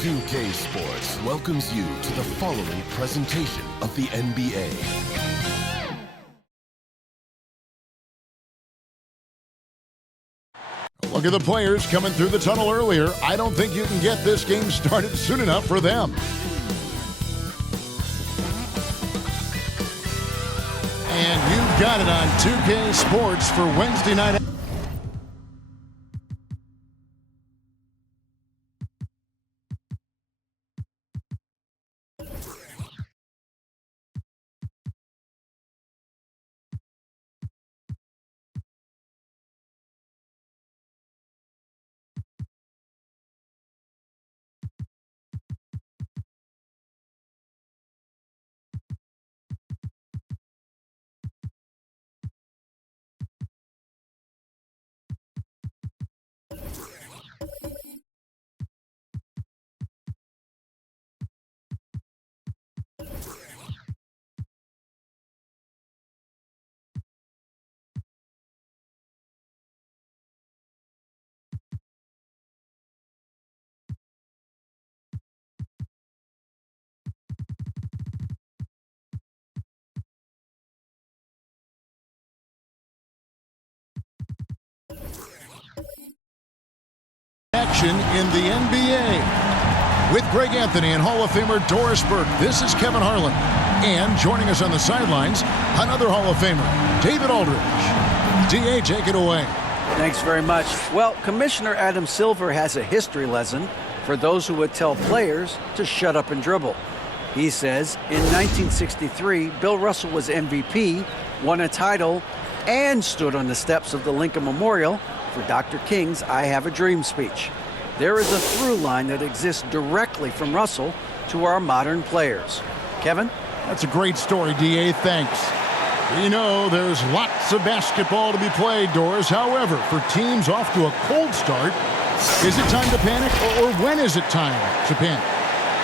2K Sports welcomes you to the following presentation of the NBA. Look at the players coming through the tunnel earlier. I don't think you can get this game started soon enough for them. And you've got it on 2K Sports for Wednesday night. Action in the NBA with Greg Anthony and Hall of Famer Doris Burke. This is Kevin Harlan, and joining us on the sidelines, another Hall of Famer, David Aldridge. DA, take it away. Thanks very much. Well, Commissioner Adam Silver has a history lesson for those who would tell players to shut up and dribble. He says in 1963, Bill Russell was MVP, won a title, and stood on the steps of the Lincoln Memorial for Dr. King's I Have a Dream speech. There is a through line that exists directly from Russell to our modern players. Kevin? That's a great story, DA. Thanks. We know there's lots of basketball to be played, Doris. However, for teams off to a cold start, is it time to panic, or when is it time to panic?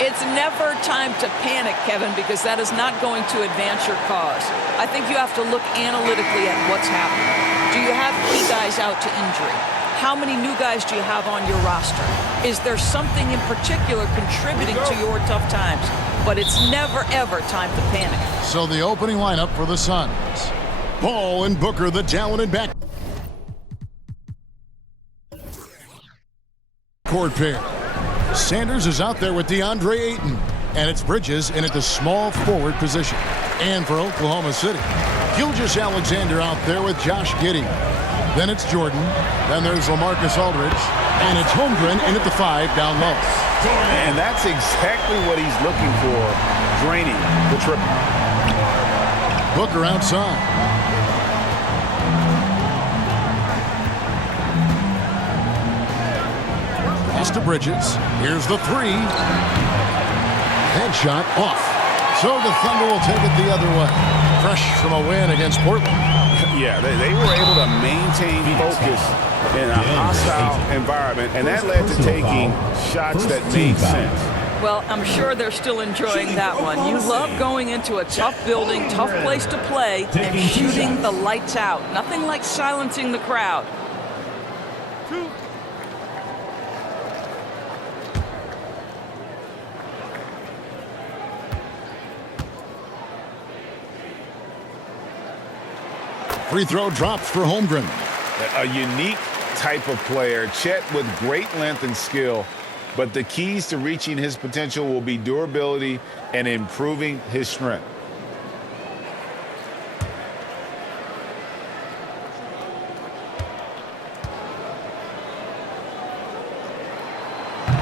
It's never time to panic, Kevin, because that is not going to advance your cause. I think you have to look analytically at what's happening. Do you have key guys out to injury? How many new guys do you have on your roster? Is there something in particular contributing to your tough times? But it's never, ever time to panic. So the opening lineup for the Suns. Ball and Booker, the talented back court pair. Sanders is out there with DeAndre Ayton, and it's Bridges in at the small forward position. And for Oklahoma City, Gilgeous Alexander out there with Josh Giddey. Then it's Jordan. Then there's LaMarcus Aldridge. And it's Holmgren in at the 5 down low. And that's exactly what he's looking for, draining the triple. Booker outside. Pass to Bridges. Here's the 3. Headshot off. So the Thunder will take it the other way. Fresh from a win against Portland. Yeah, they were able to maintain focus in a hostile environment, and that led to taking shots that made sense. Well, I'm sure they're still enjoying that one. You love going into a tough building, tough place to play, and shooting the lights out. Nothing like silencing the crowd. Free throw drops for Holmgren. A unique type of player, Chet with great length and skill, but the keys to reaching his potential will be durability and improving his strength.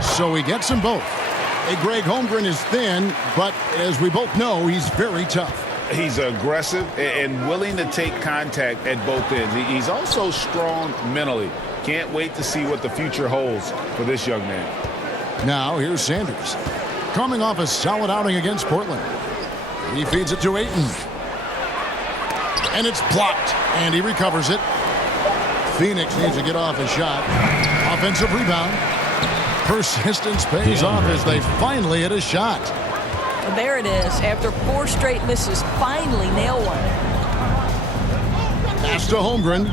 So he gets them both. Hey, Greg, Holmgren is thin, but as we both know, he's very tough. He's aggressive and willing to take contact at both ends. He's also strong mentally. Can't wait to see what the future holds for this young man. Now, here's Sanders. Coming off a solid outing against Portland. He feeds it to Ayton. And it's blocked, and he recovers it. Phoenix needs to get off a shot. Offensive rebound. Persistence pays off as they finally hit a shot. Well, there it is. After 4 straight misses, finally nail one. Pass to Holmgren.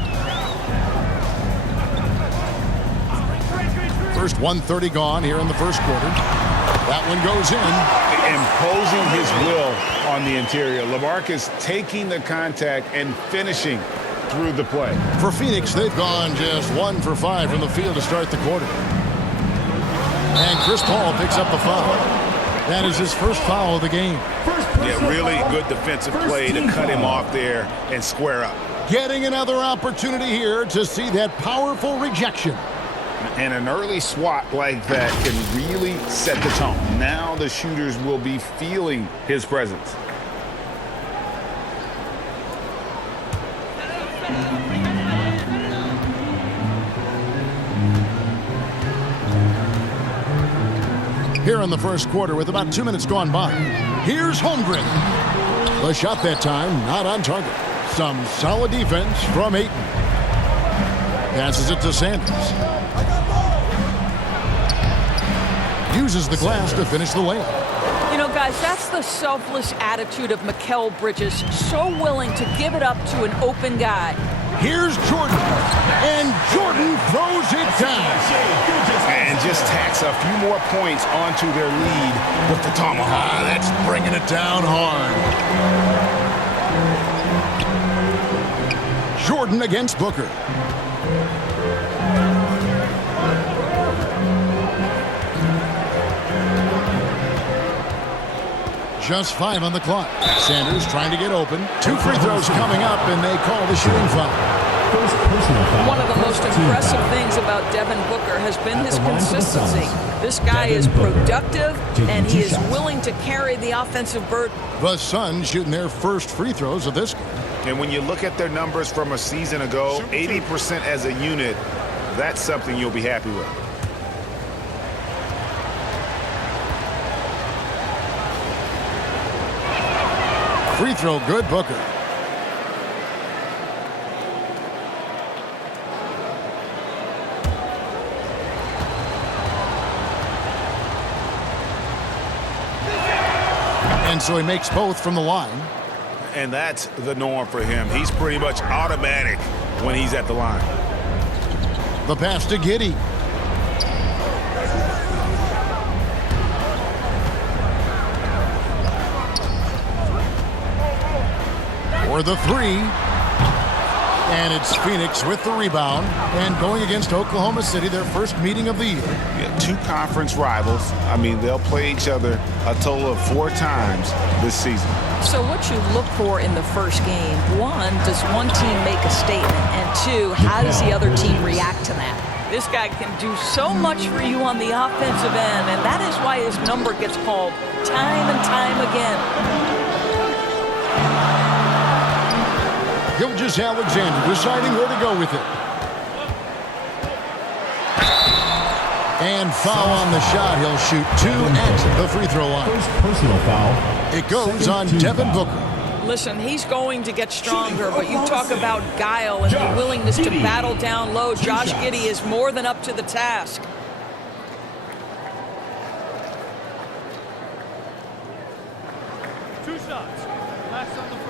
First 1:30 gone here in the first quarter. That one goes in. Imposing his will on the interior. LaMarcus taking the contact and finishing through the play. For Phoenix, they've gone just 1 for 5 from the field to start the quarter. And Chris Paul picks up the foul. That is his first foul of the game. Yeah, really good defensive play to cut him off there and square up. Getting another opportunity here to see that powerful rejection. And an early swat like that can really set the tone. Now the shooters will be feeling his presence. Here in the first quarter with about 2 minutes gone by. Here's Holmgren. The shot that time not on target. Some solid defense from Ayton. Passes it to Sanders. Uses the glass to finish the layup. You know, guys, that's the selfless attitude of Mikal Bridges. So willing to give it up to an open guy. Here's Jordan. And Jordan throws it down. And just tacks a few more points onto their lead with the tomahawk. That's bringing it down hard. Jordan against Booker. Just 5 on the clock. Sanders trying to get open. 2 free throws coming up, and they call the shooting foul. One of the most impressive things about Devin Booker has been his consistency. This guy is productive, and he is willing to carry the offensive burden. The Suns shooting their first free throws of this game. And when you look at their numbers from a season ago, 80% as a unit, that's something you'll be happy with. Free throw good, Booker. And so he makes both from the line. And that's the norm for him. He's pretty much automatic when he's at the line. The pass to Giddey. For the 3. And it's Phoenix with the rebound. And going against Oklahoma City, their first meeting of the year. Yeah, 2 conference rivals. I mean, they'll play each other a total of 4 times this season. So what you look for in the first game, 1, does one team make a statement? And 2, how does the other team react to that? This guy can do so much for you on the offensive end, and that is why his number gets called time and time again. Gilgeous-Alexander deciding where to go with it. And foul on the shot. He'll shoot 2 at the free throw line. First personal foul. It goes on Devin Booker. Listen, he's going to get stronger, but you talk about guile and the willingness to battle down low. Josh Giddey is more than up to the task. Two shots. Last on the first.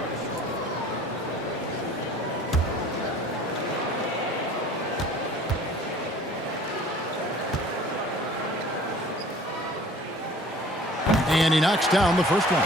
And he knocks down the first one.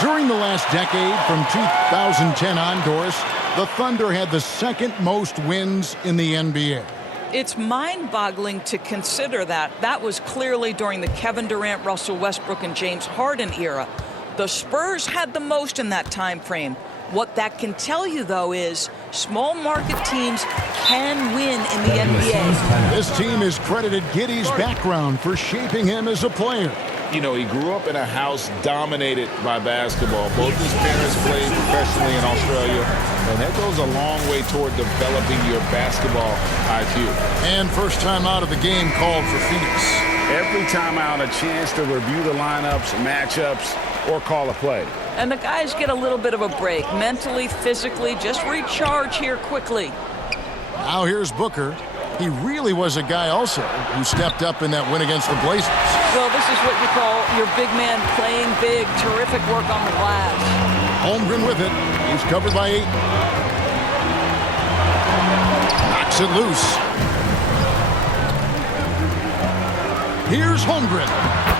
During the last decade, from 2010 on, Doris, the Thunder had the 2nd most wins in the NBA. It's mind-boggling to consider that. That was clearly during the Kevin Durant, Russell Westbrook, and James Harden era. The Spurs had the most in that time frame. What that can tell you, though, is small market teams can win in the NBA. This team has credited Giddey's background for shaping him as a player. You know, he grew up in a house dominated by basketball. Both his parents played professionally in Australia, and that goes a long way toward developing your basketball IQ. And first time out of the game called for Phoenix. Every time out, a chance to review the lineups, matchups, or call a play. And the guys get a little bit of a break, mentally, physically, just recharge here quickly. Now here's Booker. He really was a guy also who stepped up in that win against the Blazers. Well, this is what you call your big man playing big. Terrific work on the glass. Holmgren with it. He's covered by 8. Knocks it loose. Here's Holmgren.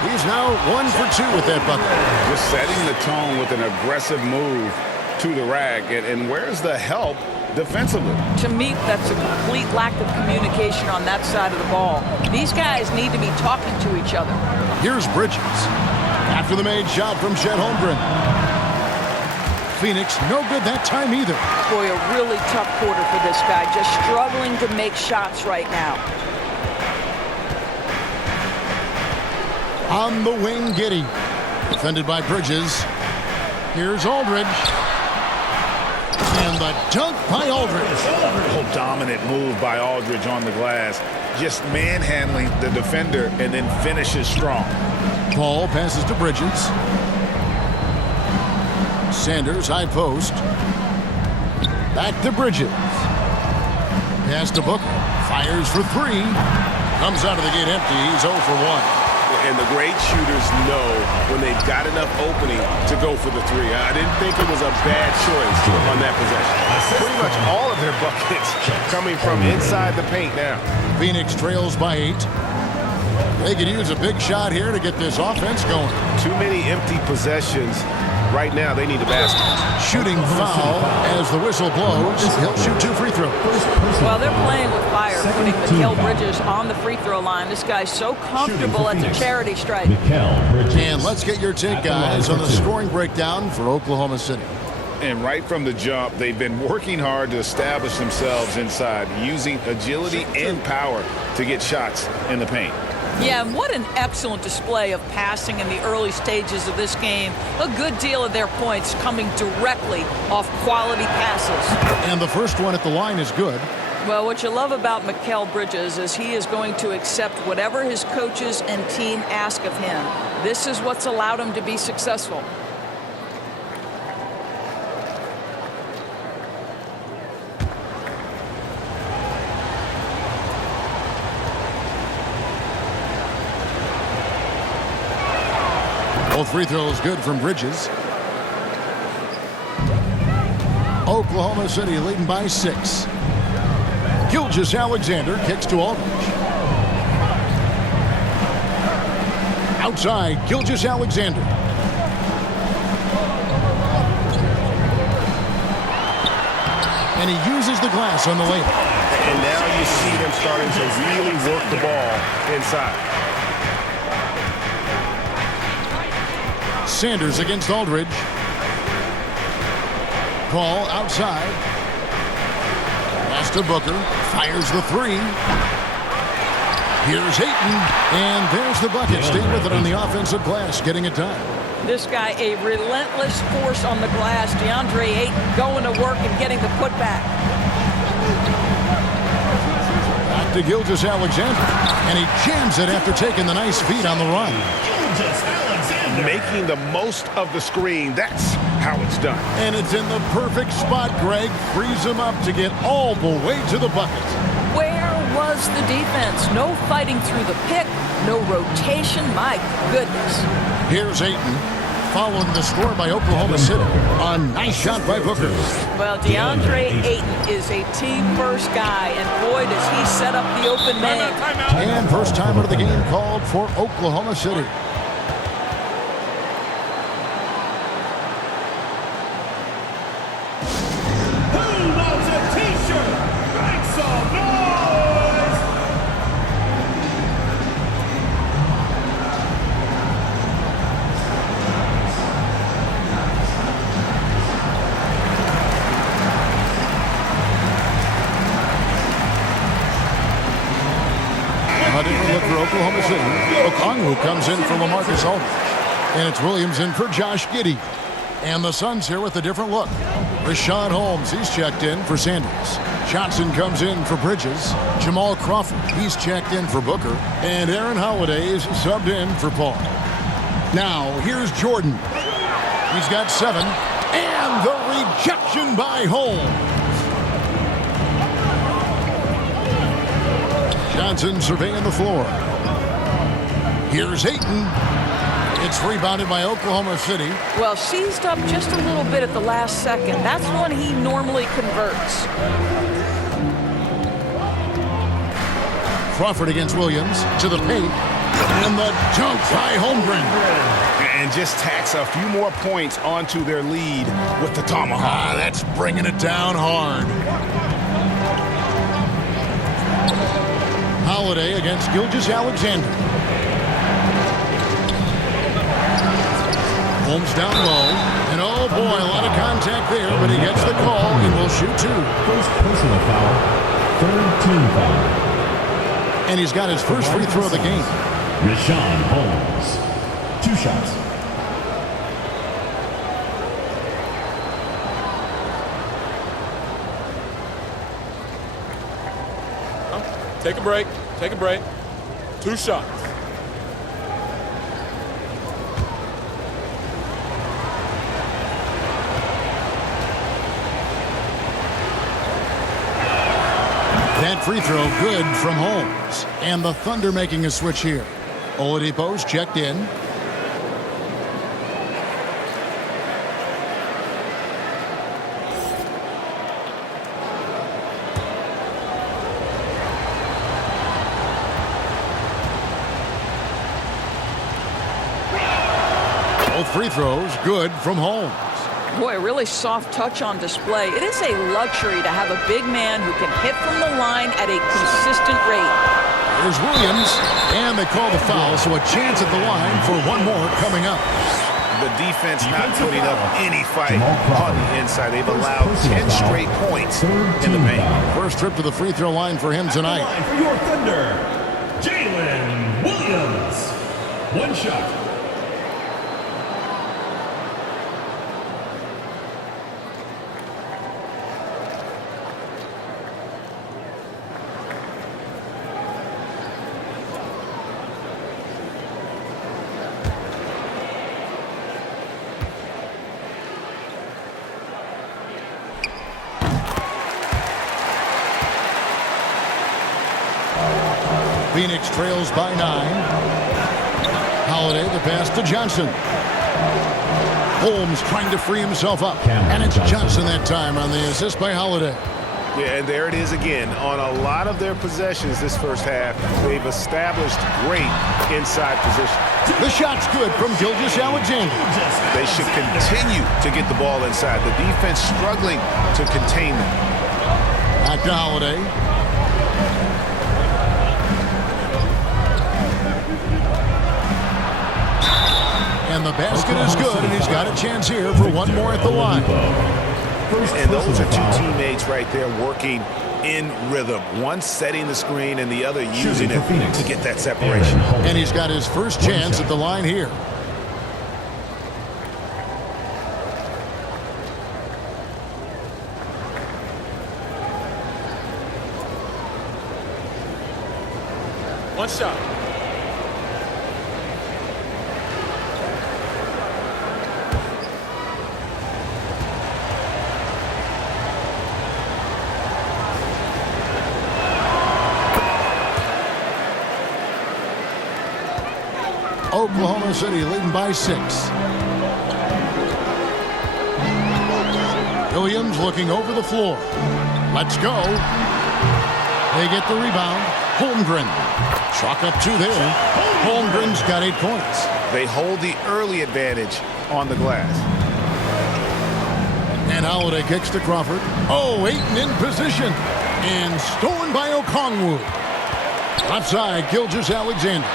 He's now 1 for 2 with that bucket. Just setting the tone with an aggressive move to the rack. And where's the help defensively? To me, that's a complete lack of communication on that side of the ball. These guys need to be talking to each other. Here's Bridges. After the made shot from Chet Holmgren. Phoenix, no good that time either. Boy, a really tough quarter for this guy. Just struggling to make shots right now. On the wing, Giddey. Defended by Bridges. Here's Aldridge. And the dunk by Aldridge. A dominant move by Aldridge on the glass. Just manhandling the defender and then finishes strong. Paul passes to Bridges. Sanders, high post. Back to Bridges. Pass to Booker. Fires for 3. Comes out of the gate empty. He's 0 for 1. And the great shooters know when they've got enough opening to go for the 3. I didn't think it was a bad choice on that possession. Pretty much all of their buckets coming from inside the paint now. Phoenix trails by 8. They could use a big shot here to get this offense going. Too many empty possessions. Right now, they need a basket. Shooting foul as the whistle blows. He'll shoot 2 free throws. Well, they're playing with fire, putting Mikal Bridges on the free throw line. This guy's so comfortable at the charity stripe. And let's get your take, guys, on the scoring breakdown for Oklahoma City. And right from the jump, they've been working hard to establish themselves inside, using agility and power to get shots in the paint. Yeah, and what an excellent display of passing in the early stages of this game. A good deal of their points coming directly off quality passes. And the first one at the line is good. Well, what you love about Mikal Bridges is he is going to accept whatever his coaches and team ask of him. This is what's allowed him to be successful. Both free throws good from Bridges. Oklahoma City leading by 6. Gilgeous-Alexander kicks to Aldridge. Outside, Gilgeous-Alexander. And he uses the glass on the layup. And now you see them starting to really work the ball inside. Sanders against Aldridge. Paul outside. Pass to Booker. Fires the 3. Here's Ayton. And there's the bucket. Stay with it on the offensive glass, getting it done. This guy, a relentless force on the glass. DeAndre Ayton going to work and getting the putback. Back to Gilgeous-Alexander. And he jams it after taking the nice feed on the run. Making the most of the screen. That's how it's done. And it's in the perfect spot, Greg. Frees him up to get all the way to the bucket. Where was the defense? No fighting through the pick, no rotation. My goodness. Here's Ayton, following the score by Oklahoma City. A nice shot by Booker. Well, DeAndre Ayton is a team-first guy, and boy, does he set up the open man. And first time out of the game called for Oklahoma City. Oklahoma City. Okongwu comes in for LaMarcus Aldridge. And it's Williams in for Josh Giddey. And the Suns here with a different look. Richaun Holmes, he's checked in for Sanders. Johnson comes in for Bridges. Jamal Crawford, he's checked in for Booker. And Aaron Holiday is subbed in for Paul. Now, here's Jordan. He's got 7. And the rejection by Holmes. Johnson surveying the floor. Here's Ayton. It's rebounded by Oklahoma City. Well, seized up just a little bit at the last second. That's when he normally converts. Crawford against Williams to the paint. And the dunk by Holmgren. And just tacks a few more points onto their lead with the tomahawk. That's bringing it down hard. Holiday against Gilgeous-Alexander. Holmes down low. And oh boy, a lot of contact there, but he gets the call and will shoot two. First personal foul, third team foul. And he's got his first free throw of the game. Richaun Holmes. 2 shots. Take a break. Take a break. 2 shots. That free throw good from Holmes. And the Thunder making a switch here. Oladipo's checked in. Both free throws good from Holmes. Boy, a really soft touch on display. It is a luxury to have a big man who can hit from the line at a consistent rate. There's Williams, and they call the foul, so a chance at the line for one more coming up. The defense not putting up any fight on the inside. They've allowed 10 straight points in the paint. First trip to the free throw line for him tonight. For your Thunder, Jalen Williams. 1 shot. Phoenix trails by 9. Holiday, the pass to Johnson. Holmes trying to free himself up. And it's Johnson that time on the assist by Holiday. Yeah, and there it is again. On a lot of their possessions this first half, they've established great inside position. The shot's good from Gilgeous-Alexander. They should continue to get the ball inside. The defense struggling to contain them. Back to Holiday. And the basket is good, and he's got a chance here for one more at the line. And those are 2 teammates right there working in rhythm. One setting the screen and the other using it to get that separation. And he's got his first chance at the line here. One shot. Oklahoma City leading by 6. Williams looking over the floor. Let's go. They get the rebound. Holmgren. Chalk up 2 there. Holmgren's got 8 points. They hold the early advantage on the glass. And Holiday kicks to Crawford. Oh, Ayton in position. And stolen by Okongwu. Outside, Gilgeous-Alexander.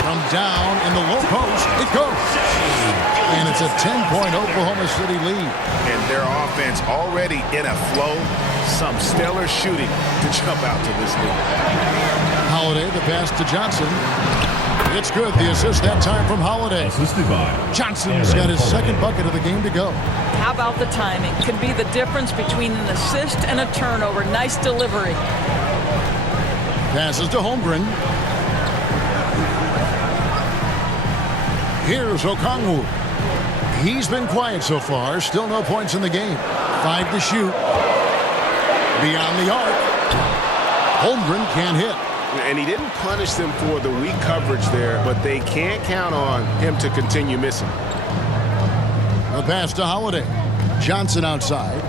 From down in the low post, it goes. And it's a 10-point Oklahoma City lead. And their offense already in a flow. Some stellar shooting to jump out to this lead. Holiday, the pass to Johnson. It's good. The assist that time from Holiday. Assisted by Johnson's got his second bucket of the game to go. How about the timing? Could be the difference between an assist and a turnover. Nice delivery. Passes to Holmgren. Here's Okongwu. He's been quiet so far. Still no points in the game. 5 to shoot. Beyond the arc. Holmgren can't hit. And he didn't punish them for the weak coverage there, but they can't count on him to continue missing. The pass to Holiday. Johnson outside.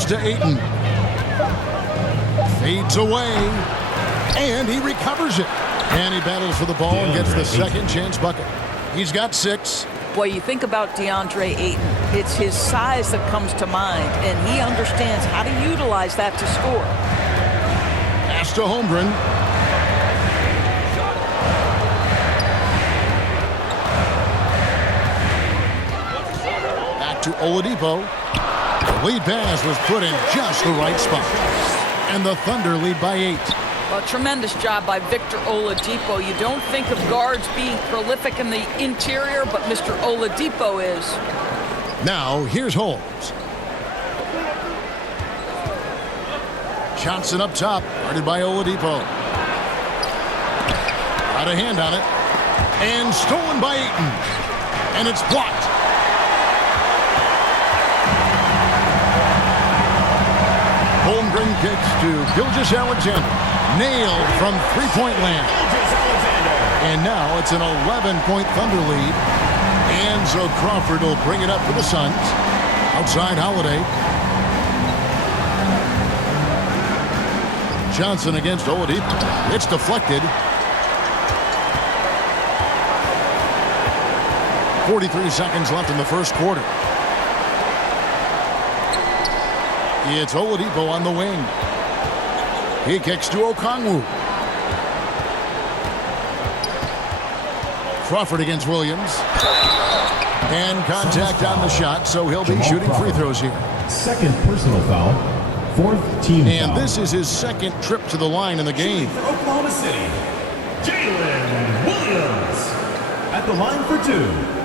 Pass to Ayton. Fades away. And he recovers it. And he battles for the ball and gets the second chance bucket. He's got 6. Boy, you think about DeAndre Ayton. It's his size that comes to mind, and he understands how to utilize that to score. Pass to Holmgren. Back to Oladipo. The lead pass was put in just the right spot. And the Thunder lead by 8. A tremendous job by Victor Oladipo. You don't think of guards being prolific in the interior, but Mr. Oladipo is. Now, here's Holmes. Johnson up top, guarded by Oladipo. Got a hand on it. And stolen by Ayton. And it's blocked. Holmgren kicks to Gilgeous-Alexander. Nailed from three-point land. And now it's an 11-point Thunder lead. Enzo Crawford will bring it up for the Suns. Outside Holiday. Johnson against Oladipo. It's deflected. 43 seconds left in the first quarter. It's Oladipo on the wing. He kicks to Okongwu. Crawford against Williams. And contact on the shot, so he'll be shooting free throws here. Second personal foul. Fourth team foul. And this is his second trip to the line in the game. For Oklahoma City, Jalen Williams at the line for 2.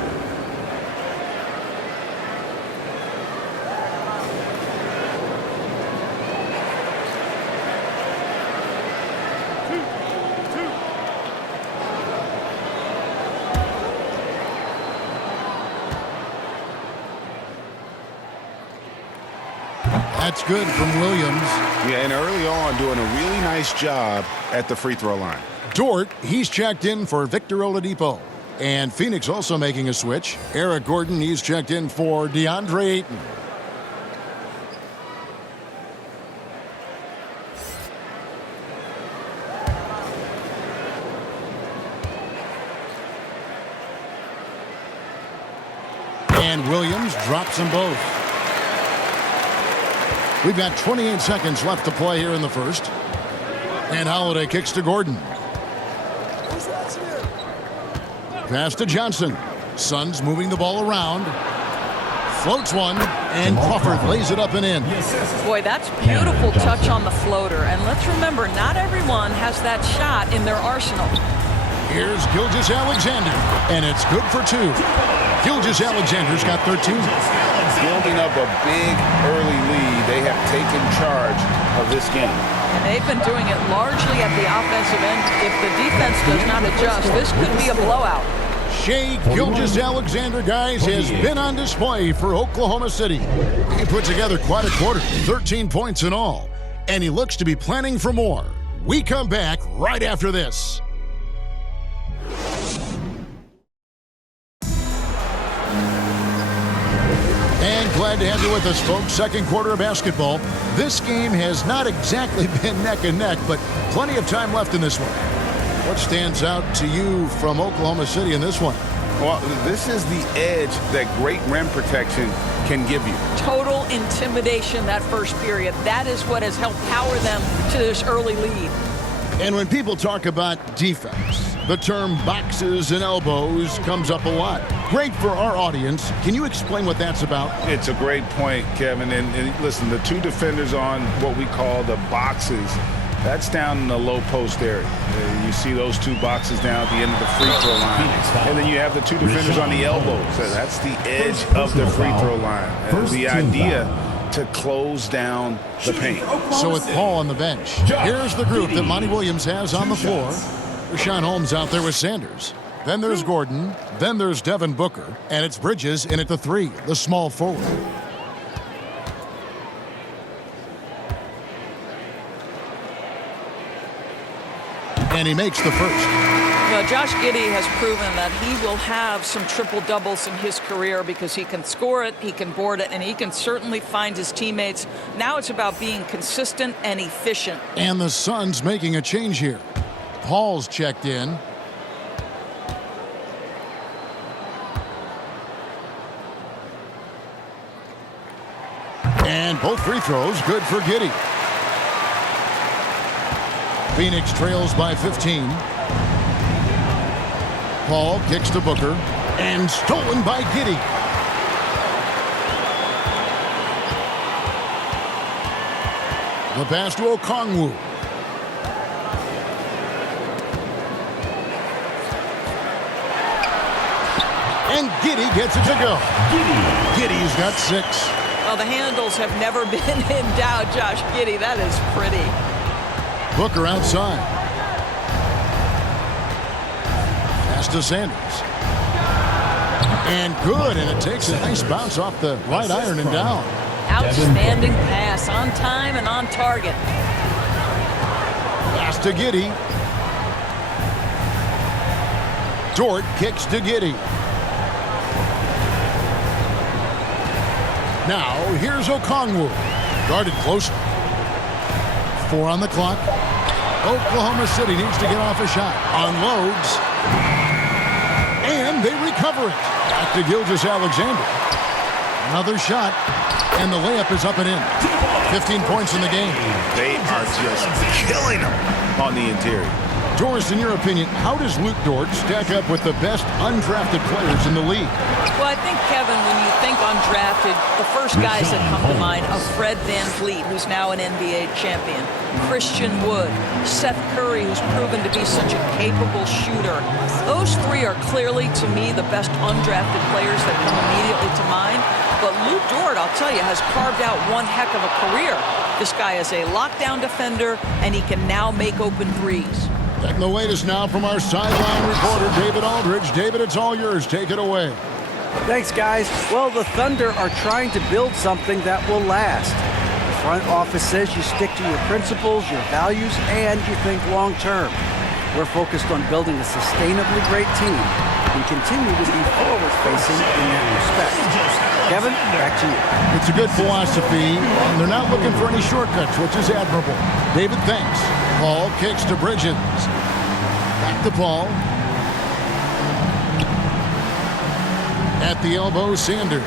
That's good from Williams. Yeah, and early on doing a really nice job at the free throw line. Dort, he's checked in for Victor Oladipo. And Phoenix also making a switch. Eric Gordon, he's checked in for DeAndre Ayton. And Williams drops them both. We've got 28 seconds left to play here in the first. And Holiday kicks to Gordon. Pass to Johnson. Suns moving the ball around. Floats one, and Crawford lays it up and in. Boy, that's beautiful touch on the floater. And let's remember, not everyone has that shot in their arsenal. Here's Gilgeous-Alexander, and it's good for 2. Gilgeous-Alexander's got 13. Building up a big early lead, they have taken charge of this game. And they've been doing it largely at the offensive end. If the defense does not adjust, this could be a blowout. Shai Gilgeous-Alexander, guys, has been on display for Oklahoma City. He put together quite a quarter, 13 points in all. And he looks to be planning for more. We come back right after this. And glad to have you with us, folks. Second quarter of basketball. This game has not exactly been neck and neck, but plenty of time left in this one. What stands out to you from Oklahoma City in this one? Well, this is the edge that great rim protection can give you. Total intimidation that first period. That is what has helped power them to this early lead. And when people talk about defense, the term boxes and elbows comes up a lot. Great for our audience. Can you explain what that's about? It's a great point, Kevin. And listen, the two defenders on what we call the boxes, that's down in the low post area. You see those two boxes down at the end of the free throw line. And then you have the two defenders on the elbows. That's the edge of the free throw line. The idea to close down the paint. So with Paul on the bench, here's the group that Monty Williams has on the floor. Rashawn Holmes out there with Sanders. Then there's Gordon. Then there's Devin Booker. And it's Bridges in at the 3, the small forward. And he makes the first. Well, Josh Giddey has proven that he will have some triple-doubles in his career because he can score it, he can board it, and he can certainly find his teammates. Now it's about being consistent and efficient. And the Suns making a change here. Paul's checked in. And both free throws good for Giddey. Phoenix trails by 15. Paul kicks to Booker. And stolen by Giddey. The pass to Okongwu. And Giddey gets it to go. Giddey's got 6. Well, the handles have never been in doubt, Josh Giddey. That is pretty. Booker outside. Pass to Sanders. And good, and it takes a nice bounce off the right iron and down. Outstanding pass, on time and on target. Pass to Giddey. Dort kicks to Giddey. Now, here's Okongwu. Guarded close. 4 on the clock. Oklahoma City needs to get off a shot. Unloads. And they recover it. Back to Gilgeous-Alexander. Another shot. And the layup is up and in. 15 points in the game. They are just killing them on the interior. Doris, in your opinion, how does Luke Dort stack up with the best undrafted players in the league? Well, I think, Kevin, when you think undrafted, the first guys that come to mind are Fred VanVleet, who's now an NBA champion, Christian Wood, Seth Curry, who's proven to be such a capable shooter. Those 3 are clearly, to me, the best undrafted players that come immediately to mind. But Luke Dort, I'll tell you, has carved out one heck of a career. This guy is a lockdown defender, and he can now make open threes. Taking the latest now from our sideline reporter, David Aldridge. David, it's all yours. Take it away. Thanks, guys. Well, the Thunder are trying to build something that will last. The front office says you stick to your principles, your values, and you think long term. We're focused on building a sustainably great team and continue to be forward-facing in that respect. Kevin, back to you. It's a good philosophy, and they're not looking for any shortcuts, which is admirable. David, thanks. Paul kicks to Bridges. Back to Paul. At the elbow, Sanders.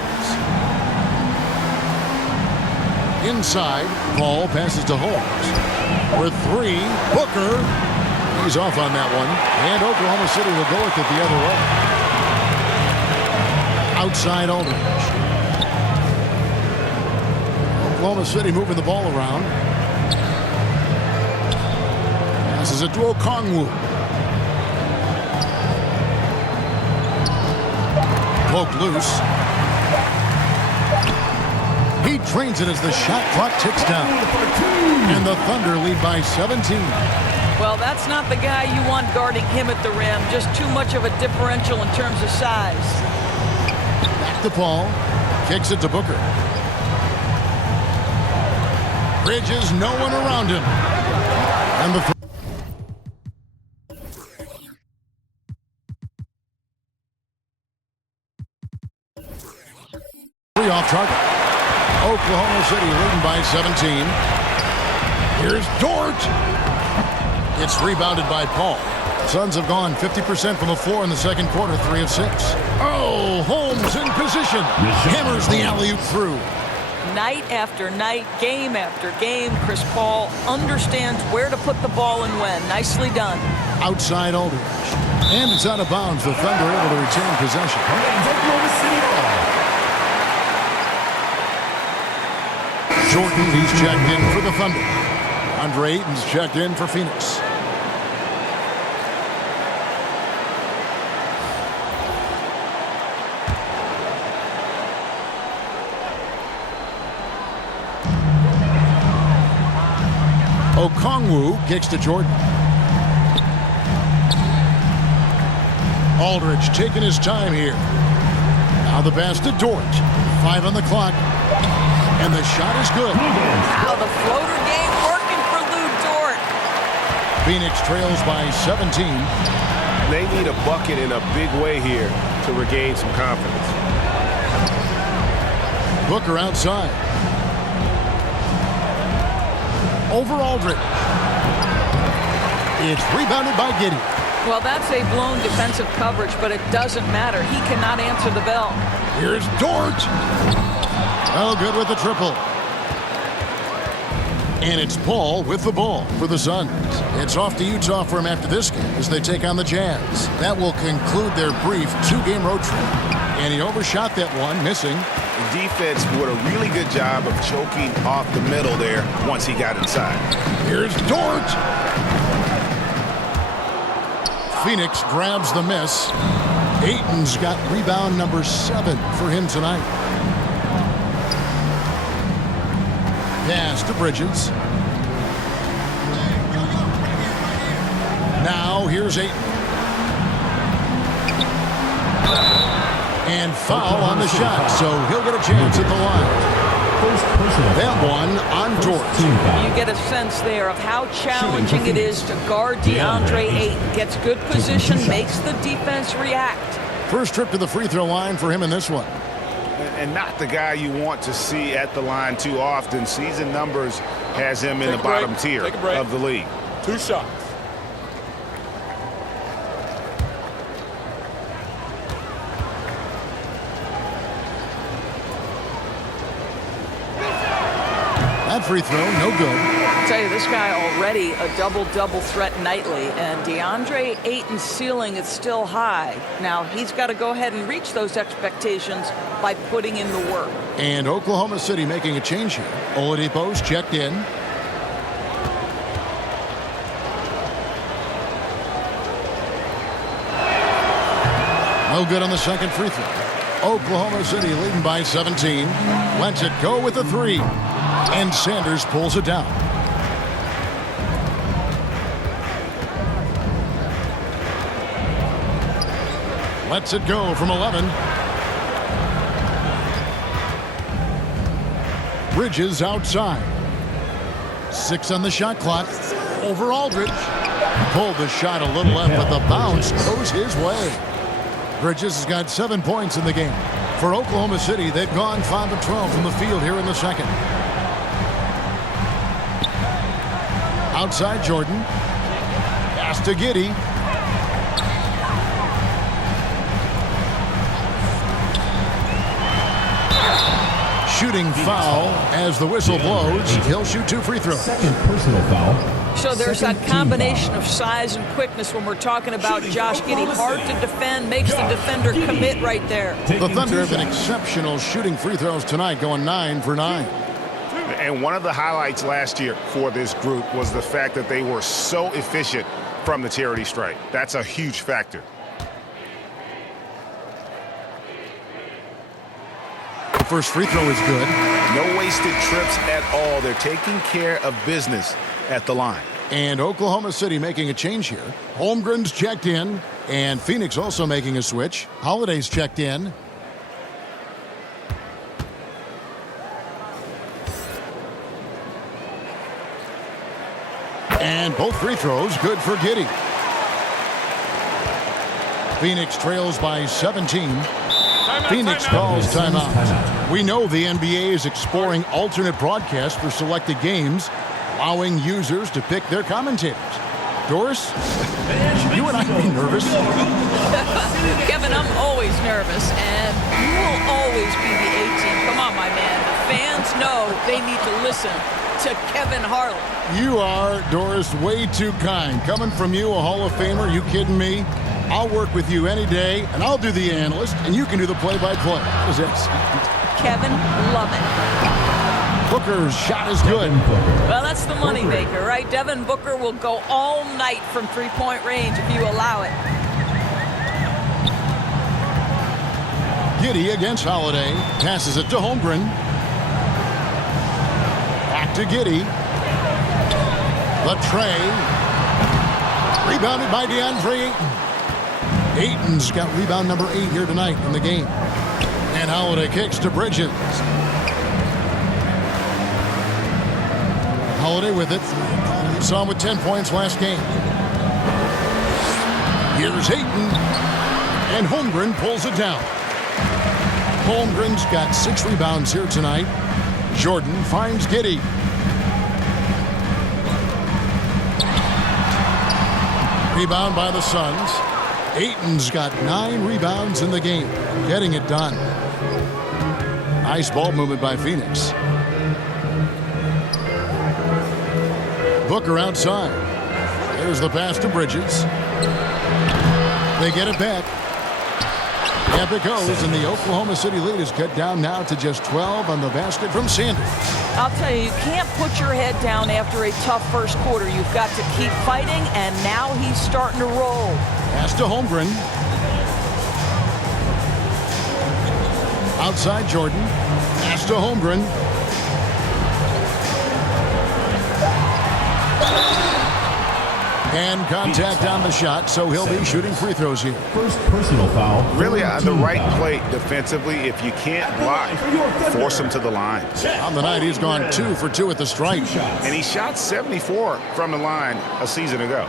Inside, Paul passes to Holmes. For 3, Booker. He's off on that one. And Oklahoma City will go with it the other way. Outside Aldridge. Oklahoma City moving the ball around. Passes it to Okongwu. Poked loose. He drains it as the shot clock ticks down. And the Thunder lead by 17. Well, that's not the guy you want guarding him at the rim. Just too much of a differential in terms of size. Back to Paul. Kicks it to Booker. Bridges, no one around him. And the three off target. Oklahoma City leading by 17. Here's Dort. It's rebounded by Paul. Suns have gone 50% from the floor in the second quarter, 3 of 6. Oh, Holmes in position. Hammers the alley-oop through. Night after night, game after game, Chris Paul understands where to put the ball and when. Nicely done. Outside Aldridge. And it's out of bounds. The Thunder able to retain possession. Jordan, he's checked in for the Thunder. Andre Ayton's checked in for Phoenix. Okongwu kicks to Jordan. Aldridge taking his time here. Now the pass to Dort. 5 on the clock. And the shot is good. Wow, the floater game working for Lou Dort. Phoenix trails by 17. They need a bucket in a big way here to regain some confidence. Booker outside. Over Aldridge. It's rebounded by Giddey. Well, that's a blown defensive coverage, but it doesn't matter. He cannot answer the bell. Here's Dort. Oh, good with the triple. And it's Paul with the ball for the Suns. It's off to Utah for him after this game as they take on the Jazz. That will conclude their brief 2-game road trip. And he overshot that one, missing. The defense did a really good job of choking off the middle there once he got inside. Here's Dort. Phoenix grabs the miss. Ayton's got rebound number 7 for him tonight. Pass to Bridges. Now here's Ayton. And foul on the shot, so he'll get a chance at the line. That one on Dort. You get a sense there of how challenging it is to guard DeAndre Ayton. Gets good position, makes the defense react. First trip to the free throw line for him in this one. And not the guy you want to see at the line too often. Season numbers has him in the bottom tier of the league. 2 shots. That free throw, no good. I'll tell you, this guy already a double-double threat nightly, and DeAndre Ayton's ceiling is still high. Now, he's got to go ahead and reach those expectations by putting in the work. And Oklahoma City making a change here. Oladipo's checked in. No good on the second free throw. Oklahoma City leading by 17. Lets it go with a 3. And Sanders pulls it down. Lets it go from 11. Bridges outside. 6 on the shot clock. Over Aldridge. Pulled the shot a little left, but the bounce goes his way. Bridges has got 7 points in the game. For Oklahoma City, they've gone 5 of 12 from the field here in the second. Outside Jordan. Pass to Giddey. Shooting foul as the whistle blows. He'll shoot 2 free throws. Second personal foul. So there's that combination of size and quickness when we're talking about Josh Giddey. Hard to defend, makes the defender commit right there. The Thunder have been exceptional shooting free throws tonight, going 9 for 9. And one of the highlights last year for this group was the fact that they were so efficient from the charity stripe. That's a huge factor. The first free throw is good. No wasted trips at all. They're taking care of business at the line. And Oklahoma City making a change here. Holmgren's checked in, and Phoenix also making a switch. Holiday's checked in. And both free throws good for Giddey. Phoenix trails by 17. Phoenix calls timeout. We know the NBA is exploring alternate broadcasts for selected games, allowing users to pick their commentators. Doris, should you and I be nervous? Kevin, I'm always nervous, and you will always be the A-team. Come on, my man. The fans know they need to listen to Kevin Harlan. You are, Doris, way too kind. Coming from you, a Hall of Famer, you kidding me? I'll work with you any day, and I'll do the analyst, and you can do the play-by-play. How's this? Kevin, love it. Booker's shot is good. Well, that's the moneymaker, right? Devin Booker will go all night from three-point range if you allow it. Giddey against Holiday. Passes it to Holmgren. Back to Giddey. The tray. Rebounded by DeAndre Ayton. Ayton's got rebound number 8 here tonight in the game. And Holiday kicks to Bridges. Holiday with it. Saw him with 10 points last game. Here's Ayton. And Holmgren pulls it down. Holmgren's got 6 rebounds here tonight. Jordan finds Giddey. Rebound by the Suns. Ayton's got 9 rebounds in the game, getting it done. Nice ball movement by Phoenix. Booker outside. There's the pass to Bridges. They get it back. Up it goes, and the Oklahoma City lead is cut down now to just 12 on the basket from Sanders. I'll tell you, you can't put your head down after a tough first quarter. You've got to keep fighting, and now he's starting to roll. Pass to Holmgren. Outside Jordan. Pass to Holmgren. And contact on the shot, so he'll be shooting free throws here. First personal foul. Really, the right play defensively. If you can't block, force him to the line. On the night, he's gone 2 for 2 at the stripe. And he shot 74 from the line a season ago.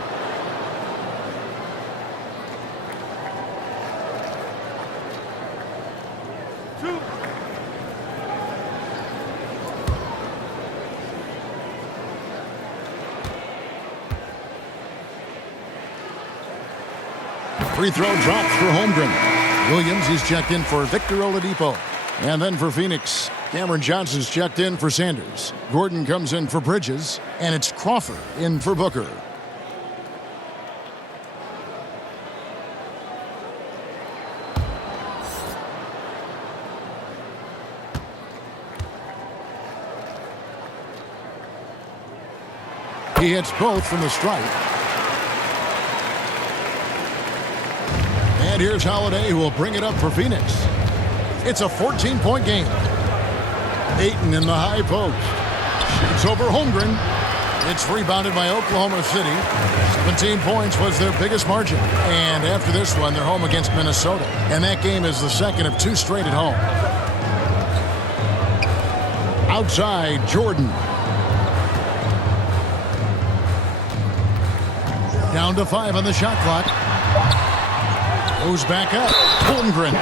Free throw drops for Holmgren. Williams, he's checked in for Victor Oladipo. And then for Phoenix, Cameron Johnson's checked in for Sanders. Gordon comes in for Bridges. And it's Crawford in for Booker. He hits both from the stripe. And here's Holiday, who will bring it up for Phoenix. It's a 14-point game. Ayton in the high post. Shoots over Holmgren. It's rebounded by Oklahoma City. 17 points was their biggest margin. And after this one, they're home against Minnesota. And that game is the second of 2 straight at home. Outside, Jordan. Down to 5 on the shot clock. Goes back up. Holmgren.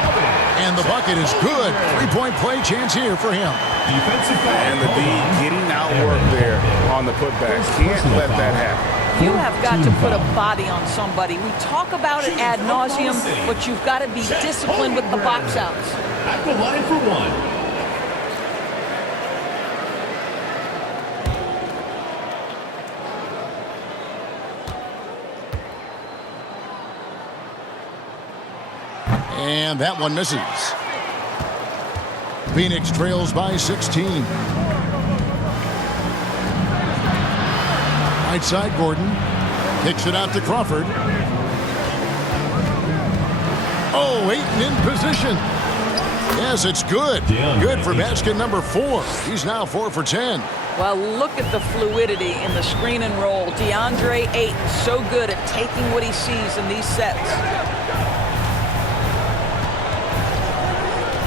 And the bucket is good. 3-point play chance here for him. And the D getting outworked there on the putback. Can't let that happen. You have got to put a body on somebody. We talk about it ad nauseum, but you've got to be disciplined with the box outs. At the line for 1. And that one misses. Phoenix trails by 16. Right side, Gordon. Kicks it out to Crawford. Oh, Ayton in position. Yes, it's good. Good for basket number 4. He's now 4 for 10. Well, look at the fluidity in the screen and roll. DeAndre Ayton so good at taking what he sees in these sets.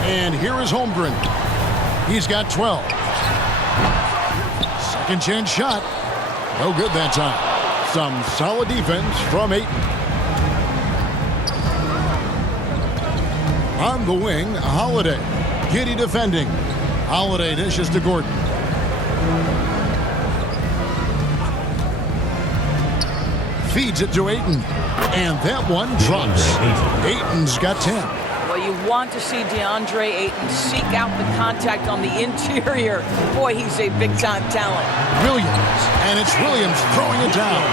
And here is Holmgren. He's got 12. Second chance shot. No good that time. Some solid defense from Ayton. On the wing, Holiday. Giddey defending. Holiday dishes to Gordon. Feeds it to Ayton. And that one drops. Ayton's got 10. Well, you want to see DeAndre Ayton seek out the contact on the interior. Boy, he's a big-time talent. Williams, and it's Williams throwing it down.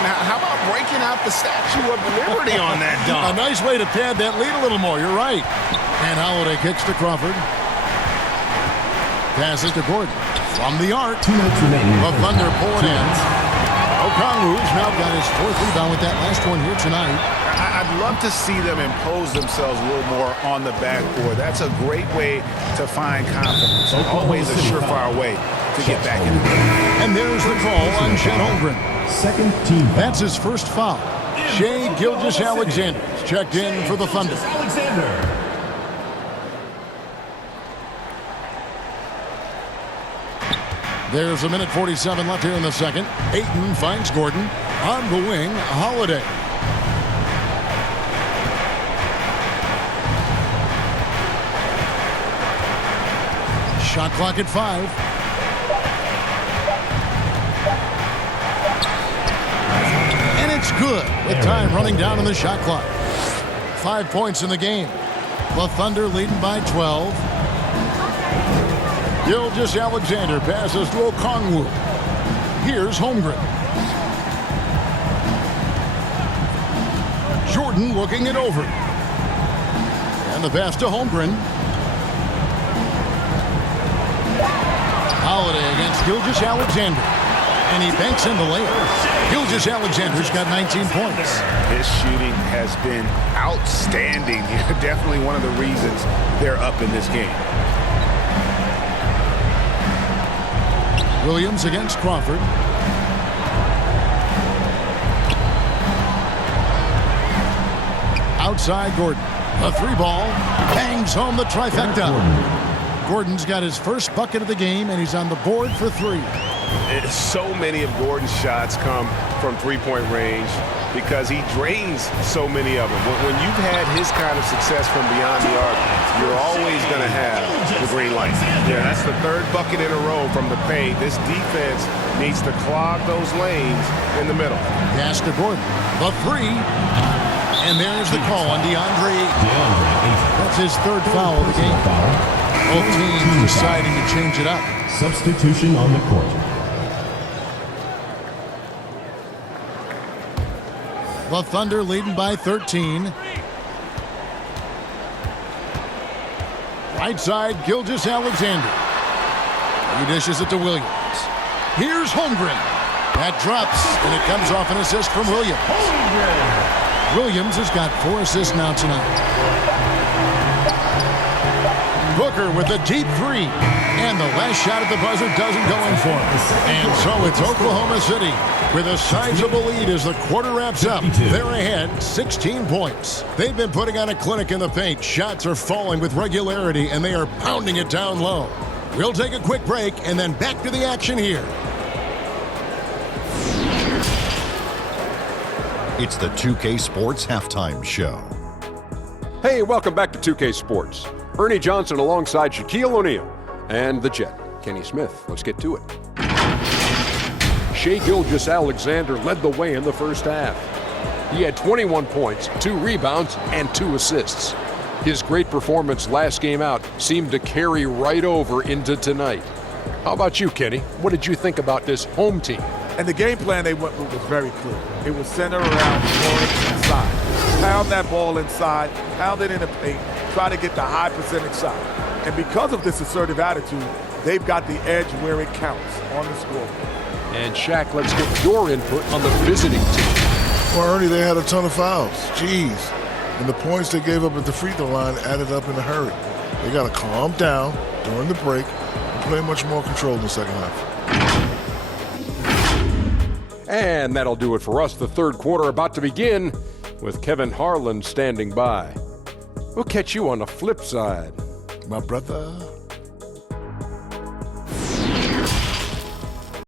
And how about breaking out the Statue of Liberty on that dunk? A nice way to pad that lead a little more. You're right. And Holiday kicks to Crawford. Passes to Gordon. From the arc. 2 minutes remaining. The Thunder pull it in. Okongwu's now got his 4th rebound with that last one here tonight. I'd love to see them impose themselves a little more on the backboard. That's a great way to find confidence. Always a surefire way to get back in the game. And there's the call on Chet Holmgren. Second team foul. That's his first foul. Shai Gilgeous-Alexander checked in for the Thunder. Alexander. There's 1:47 left here in the second. Ayton finds Gordon. On the wing, Holiday. Shot clock at 5. And it's good with time running down on the shot clock. 5 points in the game. The Thunder leading by 12. Gilgeous-Alexander passes to Okongwu. Here's Holmgren. Jordan looking it over. And the pass to Holmgren. Holiday against Gilgeous-Alexander. And he banks in the layup. Gilgeous-Alexander's got 19 points. His shooting has been outstanding. Definitely one of the reasons they're up in this game. Williams against Crawford. Outside Gordon. A 3-ball. Bangs home the trifecta. Gordon's got his first bucket of the game, and he's on the board for 3. So many of Gordon's shots come from three-point range because he drains so many of them. When you've had his kind of success from beyond the arc, you're always going to have the green light. Yeah, that's the 3rd bucket in a row from the paint. This defense needs to clog those lanes in the middle. Pass to Gordon. The 3. And there's the call on DeAndre Ayton. That's his 3rd foul of the game. Both teams deciding to change it up. Substitution on the court. The Thunder leading by 13. Right side, Gilgeous-Alexander. He dishes it to Williams. Here's Holmgren. That drops, and it comes off an assist from Williams. Williams has got 4 assists now tonight. Booker with a deep 3. And the last shot at the buzzer doesn't go in for him. And so it's Oklahoma City with a sizable lead as the quarter wraps up. They're ahead 16 points. They've been putting on a clinic in the paint. Shots are falling with regularity, and they are pounding it down low. We'll take a quick break and then back to the action here. It's the 2K Sports Halftime Show. Hey, welcome back to 2K Sports. Ernie Johnson alongside Shaquille O'Neal and the Jet, Kenny Smith. Let's get to it. Shai Gilgeous-Alexander led the way in the first half. He had 21 points, 2 rebounds, and 2 assists. His great performance last game out seemed to carry right over into tonight. How about you, Kenny? What did you think about this home team? And the game plan they went with was very clear. It was centered around scoring inside. Pound that ball inside, pound it in the paint, try to get the high percentage shot. And because of this assertive attitude, they've got the edge where it counts on the scoreboard. And Shaq, let's get your input on the visiting team. Well, Ernie, they had a ton of fouls. Jeez. And the points they gave up at the free throw line added up in a hurry. They got to calm down during the break and play much more control in the second half. And that'll do it for us. The third quarter about to begin with Kevin Harlan standing by. We'll catch you on the flip side. My brother.